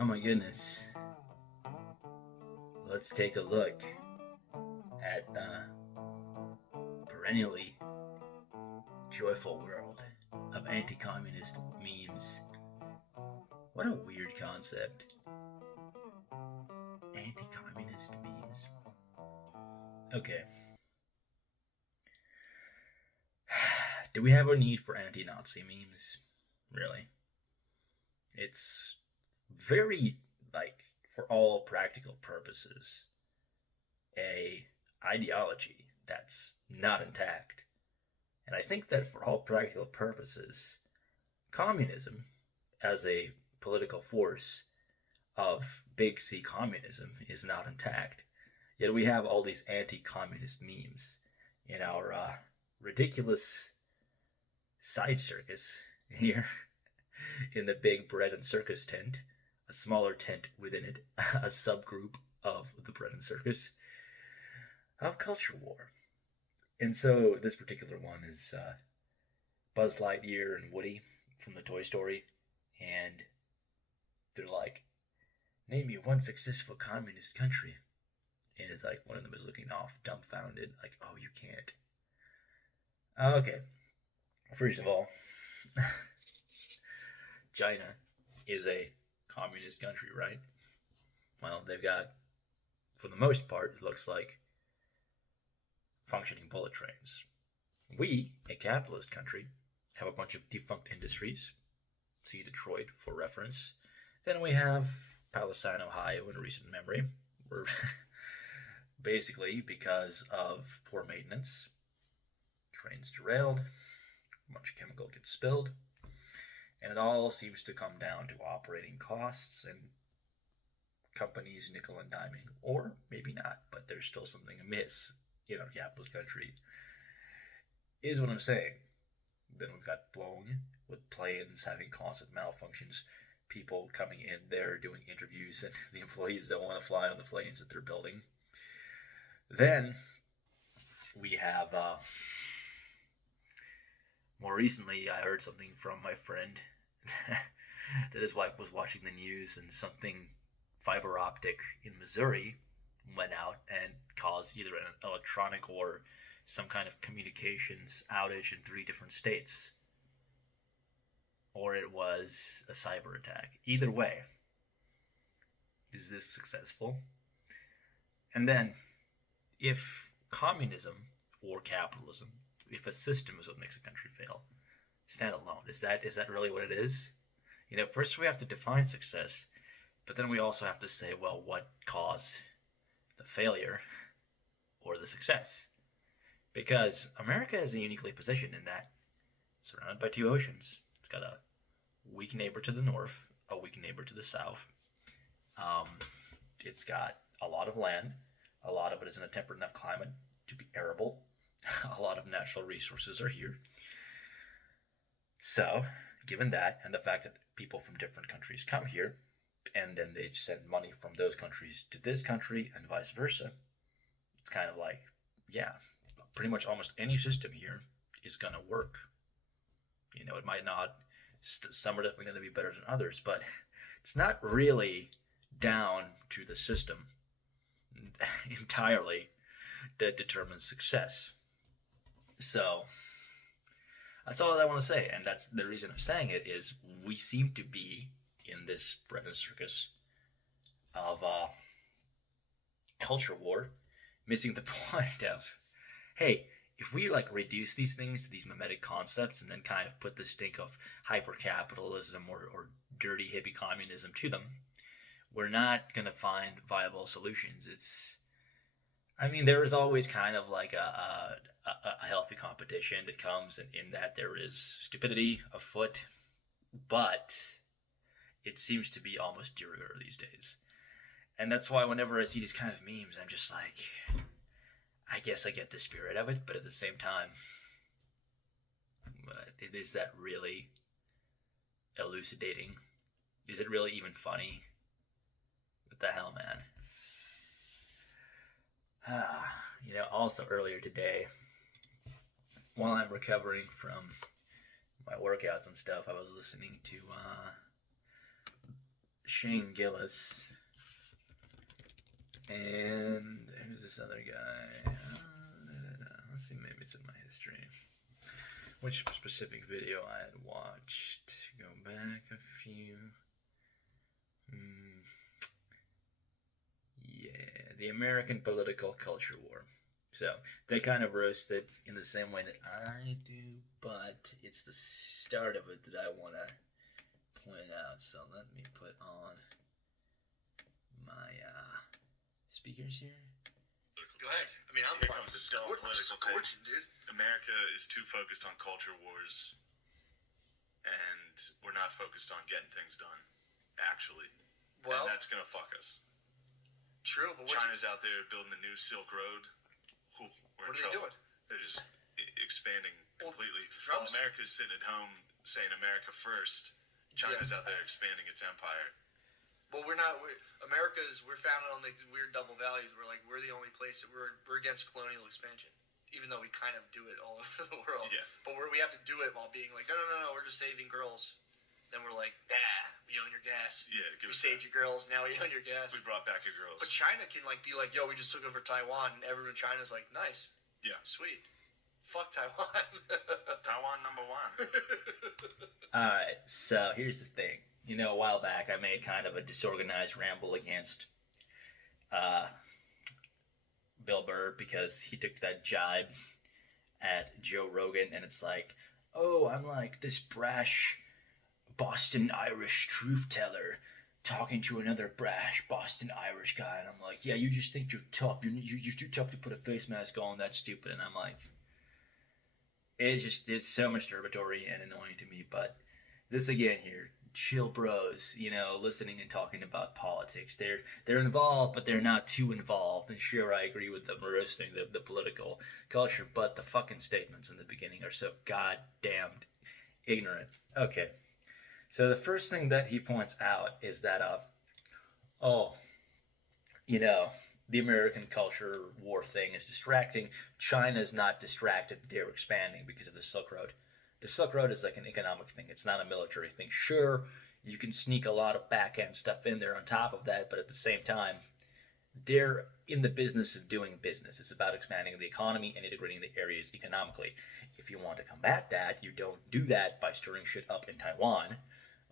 Oh my goodness. Let's take a look at perennially joyful world of anti-communist memes. What a weird concept. Anti-communist memes. Okay. Do we have a need for anti-Nazi memes? Really? It's very, like, for all practical purposes, a ideology that's not intact. And I think that for all practical purposes, communism as a political force of big C communism is not intact. Yet we have all these anti communist memes in our ridiculous side circus here in the big bread and circus tent, a smaller tent within it, a subgroup of the bread and circus of culture war. And so this particular one is Buzz Lightyear and Woody from the Toy Story, and they're like, "Name me one successful communist country," and it's like one of them is looking off, dumbfounded, like, "Oh, you can't." Okay, first of all, China is a communist country, right? Well, they've got, for the most part, it looks like functioning bullet trains. We, a capitalist country, have a bunch of defunct industries. See Detroit for reference. Then we have Palestine, Ohio in recent memory, where basically because of poor maintenance, trains derailed, a bunch of chemical gets spilled, and it all seems to come down to operating costs and companies nickel and diming, or maybe not, but there's still something amiss in our capitalist country, is what I'm saying. Then we've got blown with planes having constant malfunctions, people coming in there doing interviews, and the employees don't want to fly on the planes that they're building. Then we have, more recently, I heard something from my friend that his wife was watching the news and something fiber optic in Missouri went out and caused either an electronic or some kind of communications outage in 3 different states. Or it was a cyber attack. Either way, is this successful? And then, if communism or capitalism, if a system is what makes a country fail, stand alone, is that really what it is? First we have to define success, but then we also have to say, well, what caused the failure or the success? Because America is uniquely positioned in that it's surrounded by 2 oceans. It's got a weak neighbor to the north, a weak neighbor to the south. It's got a lot of land. A lot of it is in a temperate enough climate to be arable. A lot of natural resources are here. So, given that, and the fact that people from different countries come here, and then they send money from those countries to this country, and vice versa, it's kind of like, yeah, pretty much almost any system here is going to work. It might not, some are definitely going to be better than others, but it's not really down to the system entirely that determines success. So that's all I want to say, and that's the reason I'm saying it, is we seem to be in this bread and circus of culture war, missing the point of, hey, if we reduce these things to these mimetic concepts and then kind of put the stink of hyper-capitalism or dirty hippie communism to them, we're not going to find viable solutions. There is always kind of like a healthy competition that comes in that there is stupidity afoot, but it seems to be almost de rigueur these days. And that's why whenever I see these kind of memes, I'm just like, I guess I get the spirit of it, but at the same time, is that really elucidating? Is it really even funny? What the hell, man? Also earlier today, while I'm recovering from my workouts and stuff, I was listening to Shane Gillis. And who's this other guy? Let's see, maybe it's in my history. Which specific video I had watched? Go back a few. Yeah, the American Political Culture War. So they kind of roast it in the same way that I do, but it's the start of it that I want to point out. So let me put on my speakers here. Go ahead. I mean, I'm fine with the dumb political thing, dude. America is too focused on culture wars, and we're not focused on getting things done, actually. Well, and that's gonna fuck us. True, but China's out there building the new Silk Road. Ooh, what are they doing? They're just expanding completely. Well, While America's sitting at home saying America first, China's out there expanding its empire. Well, we're not. We're founded on these weird double values. We're the only place that we're against colonial expansion, even though we kind of do it all over the world. Yeah. But we have to do it while being like, no, we're just saving girls. Then we're like, we own your gas. Yeah, we saved your girls. Now we own your gas. We brought back your girls. But China can be like, yo, we just took over Taiwan, and everyone in China's like, nice. Yeah. Sweet. Fuck Taiwan. Taiwan number one. Alright, so here's the thing. A while back I made kind of a disorganized ramble against Bill Burr because he took that jibe at Joe Rogan, and it's like, oh, I'm like this brash Boston Irish truth teller talking to another brash Boston Irish guy, and I'm like, yeah, you just think you're tough. You're too tough to put a face mask on. That's stupid. And I'm like, it's so masturbatory and annoying to me. But this again here, chill bros, listening and talking about politics. They're involved, but they're not too involved. And sure, I agree with them roasting the political culture, but the fucking statements in the beginning are so goddamned ignorant. Okay. So the first thing that he points out is that, the American culture war thing is distracting. China's not distracted. They're expanding because of the Silk Road. The Silk Road is like an economic thing. It's not a military thing. Sure, you can sneak a lot of back-end stuff in there on top of that, but at the same time, they're in the business of doing business. It's about expanding the economy and integrating the areas economically. If you want to combat that, you don't do that by stirring shit up in Taiwan.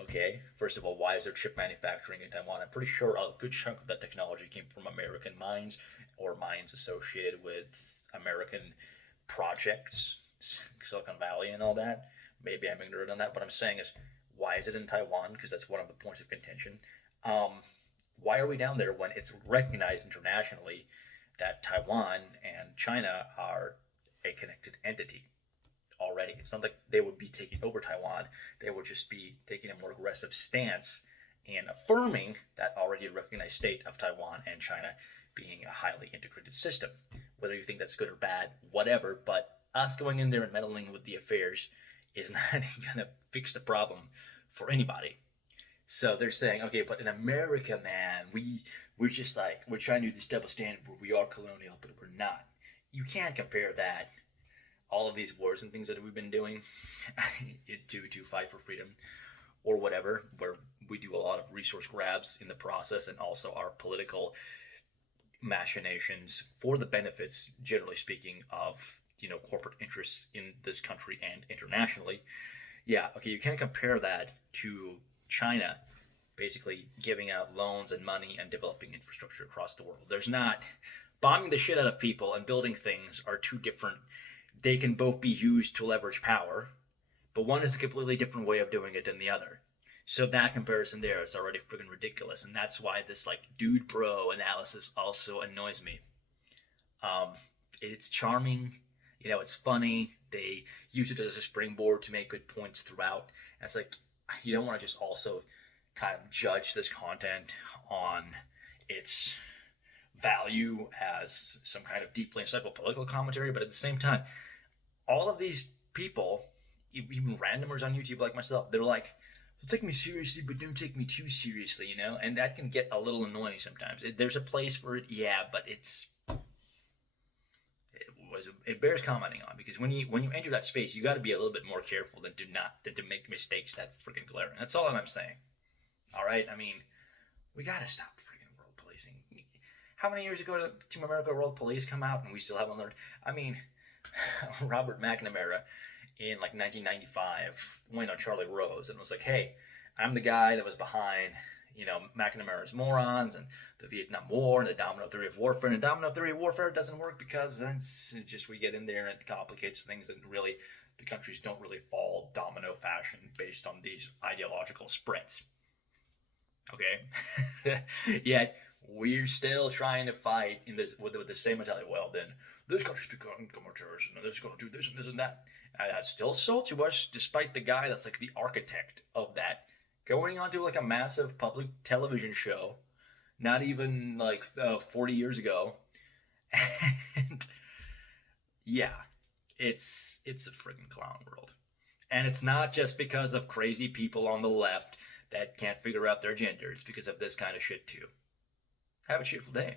Okay, first of all, why is there chip manufacturing in Taiwan? I'm pretty sure a good chunk of that technology came from American mines or mines associated with American projects, Silicon Valley and all that. Maybe I'm ignorant on that. What I'm saying is, why is it in Taiwan? Because that's one of the points of contention. Why are we down there when it's recognized internationally that Taiwan and China are a connected entity? Already, it's not like they would be taking over Taiwan. They would just be taking a more aggressive stance and affirming that already recognized state of Taiwan and China being a highly integrated system. Whether you think that's good or bad, whatever, but us going in there and meddling with the affairs is not going to fix the problem for anybody. So they're saying, okay, but in America, man, we're just like, we're trying to do this double standard where we are colonial, but we're not. You can't compare that, all of these wars and things that we've been doing to fight for freedom or whatever, where we do a lot of resource grabs in the process, and also our political machinations for the benefits, generally speaking, of corporate interests in this country and internationally. Yeah, okay, you can't compare that to China basically giving out loans and money and developing infrastructure across the world. There's not. Bombing the shit out of people and building things are two different. They can both be used to leverage power, but one is a completely different way of doing it than the other. So that comparison there is already freaking ridiculous, and that's why this dude bro analysis also annoys me. It's charming, it's funny. They use it as a springboard to make good points throughout. And it's like, you don't want to just also kind of judge this content on its value as some kind of deeply insightful political commentary, but at the same time, all of these people, even randomers on YouTube like myself, they're like, take me seriously, but don't take me too seriously, and that can get a little annoying sometimes. There's a place for it, yeah, but it bears commenting on, because when you enter that space, you got to be a little bit more careful than to make mistakes that freaking glaring. That's all I'm saying. All right, I mean, We gotta stop freaking world policing. How many years ago did Team America World Police come out and we still haven't learned? I mean, Robert McNamara in like 1995 went on Charlie Rose and was like, hey, I'm the guy that was behind, McNamara's morons and the Vietnam War and the domino theory of warfare. And the domino theory of warfare doesn't work because that's just we get in there and it complicates things and really the countries don't really fall domino fashion based on these ideological sprints. Okay? Yet we're still trying to fight in this with the same mentality. Well, then this country's becoming terrorist and this is going to do this and this and that. And that's still sold to us, despite the guy that's like the architect of that going onto like a massive public television show, not even like 40 years ago. And yeah, it's a freaking clown world. And it's not just because of crazy people on the left that can't figure out their gender. It's because of this kind of shit too. Have a cheerful day.